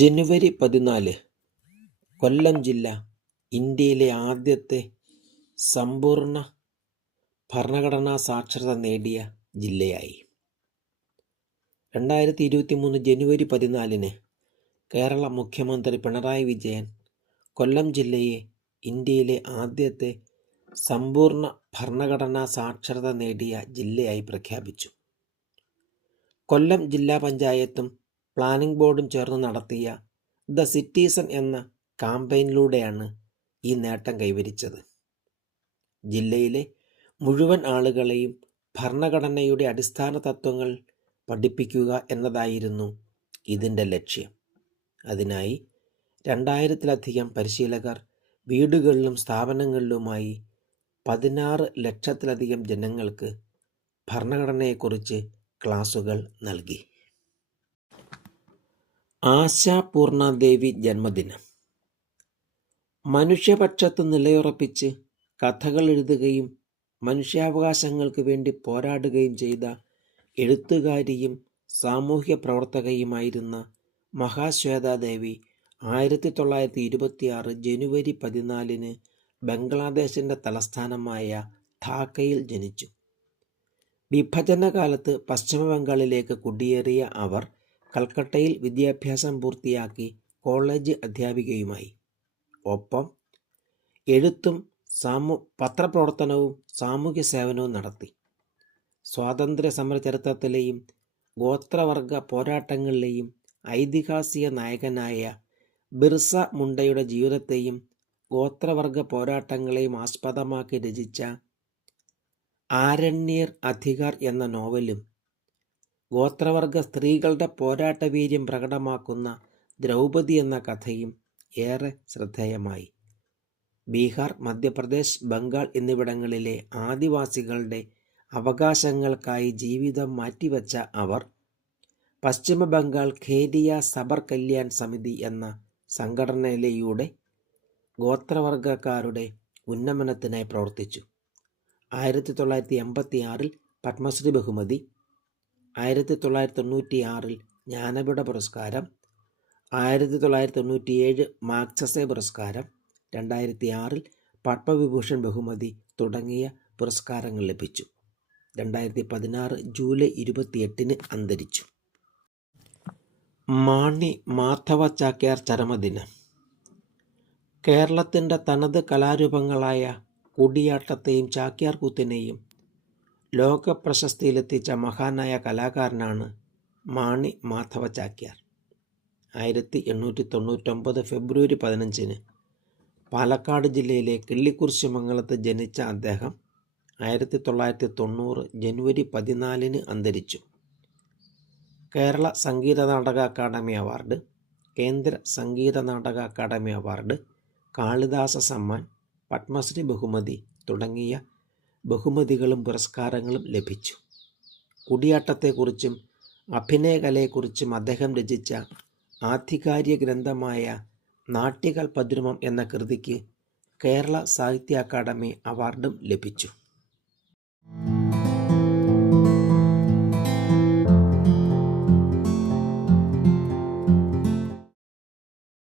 ജനുവരി 14 കൊല്ലം ജില്ല ഇന്ത്യയിലെ ആദ്യത്തെ സമ്പൂർണ്ണ ഭരണഘടനാ സാക്ഷരത നേടിയ ജില്ലയായി. 2023 ജനുവരി 14 കേരള മുഖ്യമന്ത്രി പിണറായി വിജയൻ കൊല്ലം ജില്ലയെ ഇന്ത്യയിലെ ആദ്യത്തെ സമ്പൂർണ്ണ ഭരണഘടനാ സാക്ഷരത നേടിയ ജില്ലയായി പ്രഖ്യാപിച്ചു. കൊല്ലം ജില്ലാ പഞ്ചായത്തും പ്ലാനിംഗ് ബോർഡും ചേർന്ന് നടത്തിയ ദ സിറ്റിസൺ എന്ന കാമ്പയിനിലൂടെയാണ് ഈ നേട്ടം കൈവരിച്ചത്. ജില്ലയിലെ മുഴുവൻ ആളുകളെയും ഭരണഘടനയുടെ അടിസ്ഥാന തത്വങ്ങൾ പഠിപ്പിക്കുക എന്നതായിരുന്നു ഇതിൻ്റെ ലക്ഷ്യം. അതിനായി 2000-ലധികം പരിശീലകർ വീടുകളിലും സ്ഥാപനങ്ങളിലുമായി 16 ലക്ഷത്തിലധികം ജനങ്ങൾക്ക് ഭരണഘടനയെക്കുറിച്ച് ക്ലാസുകൾ നൽകി. ആശാപൂർണാദേവി ജന്മദിനം. മനുഷ്യപക്ഷത്ത് നിലയുറപ്പിച്ച് കഥകൾ എഴുതുകയും മനുഷ്യാവകാശങ്ങൾക്ക് വേണ്ടി പോരാടുകയും ചെയ്ത എഴുത്തുകാരിയും സാമൂഹ്യ പ്രവർത്തകയുമായിരുന്ന മഹാശ്വേതാദേവി 1926 ജനുവരി 14 ബംഗ്ലാദേശിൻ്റെ തലസ്ഥാനമായ ധാക്കയിൽ ജനിച്ചു. വിഭജനകാലത്ത് പശ്ചിമ ബംഗാളിലേക്ക് കുടിയേറിയ അവർ കൽക്കട്ടയിൽ വിദ്യാഭ്യാസം പൂർത്തിയാക്കി കോളേജ് അധ്യാപികയുമായി. ഒപ്പം എഴുത്തും പത്രപ്രവർത്തനവും സാമൂഹ്യ സേവനവും നടത്തി. സ്വാതന്ത്ര്യ സമര ചരിത്രത്തിലെയും ഗോത്രവർഗ പോരാട്ടങ്ങളിലെയും ഐതിഹാസിക നായകനായ ബിർസ മുണ്ടയുടെ ജീവിതത്തെയും ഗോത്രവർഗ പോരാട്ടങ്ങളെയും ആസ്പദമാക്കി രചിച്ച ആരണ്യർ അധികാർ എന്ന നോവലും ഗോത്രവർഗ സ്ത്രീകളുടെ പോരാട്ടവീര്യം പ്രകടമാക്കുന്ന ദ്രൗപദി എന്ന കഥയും ഏറെ ശ്രദ്ധേയമായി. ബീഹാർ, മധ്യപ്രദേശ്, ബംഗാൾ എന്നിവിടങ്ങളിലെ ആദിവാസികളുടെ അവകാശങ്ങൾക്കായി ജീവിതം മാറ്റിവെച്ച അവർ പശ്ചിമ ബംഗാൾ ഖേദിയ സബർ കല്യാൺ സമിതി എന്ന സംഘടനയിലൂടെ ഗോത്രവർഗക്കാരുടെ ഉന്നമനത്തിനായി പ്രവർത്തിച്ചു. 1986 പത്മശ്രീ ബഹുമതി, 1996 ജ്ഞാനപീഠ പുരസ്കാരം, 1997 മാഗ്സസെ പുരസ്കാരം, 2006 പത്മവിഭൂഷൺ ബഹുമതി തുടങ്ങിയ പുരസ്കാരങ്ങൾ ലഭിച്ചു. 2016 ജൂലൈ 28 അന്തരിച്ചു. മാണി മാധവ ചാക്യാർ ചരമദിനം. കേരളത്തിൻ്റെ തനത് കലാരൂപങ്ങളായ കൂടിയാട്ടത്തെയും ചാക്യാർ കൂത്തിനെയും ലോകപ്രശസ്തിയിലെത്തിച്ച മഹാനായ കലാകാരനാണ് മാണി മാധവ ചാക്യാർ. 1899 ഫെബ്രുവരി 15 പാലക്കാട് ജില്ലയിലെ കിള്ളിക്കുറിശ്ശിമംഗലത്ത് ജനിച്ച അദ്ദേഹം 1990 ജനുവരി 14 അന്തരിച്ചു. കേരള സംഗീത നാടക അക്കാദമി അവാർഡ്, കേന്ദ്ര സംഗീത നാടക അക്കാദമി അവാർഡ്, കാളിദാസ സമ്മാൻ, പത്മശ്രീ ബഹുമതി തുടങ്ങിയ ബഹുമതികളും പുരസ്കാരങ്ങളും ലഭിച്ചു. കൂടിയാട്ടത്തെക്കുറിച്ചും അഭിനയകലയെക്കുറിച്ചും അദ്ദേഹം രചിച്ച ആധികാരിക ഗ്രന്ഥമായ നാട്യകൽപദ്രുമം എന്ന കൃതിക്ക് കേരള സാഹിത്യ അക്കാദമി അവാർഡും ലഭിച്ചു.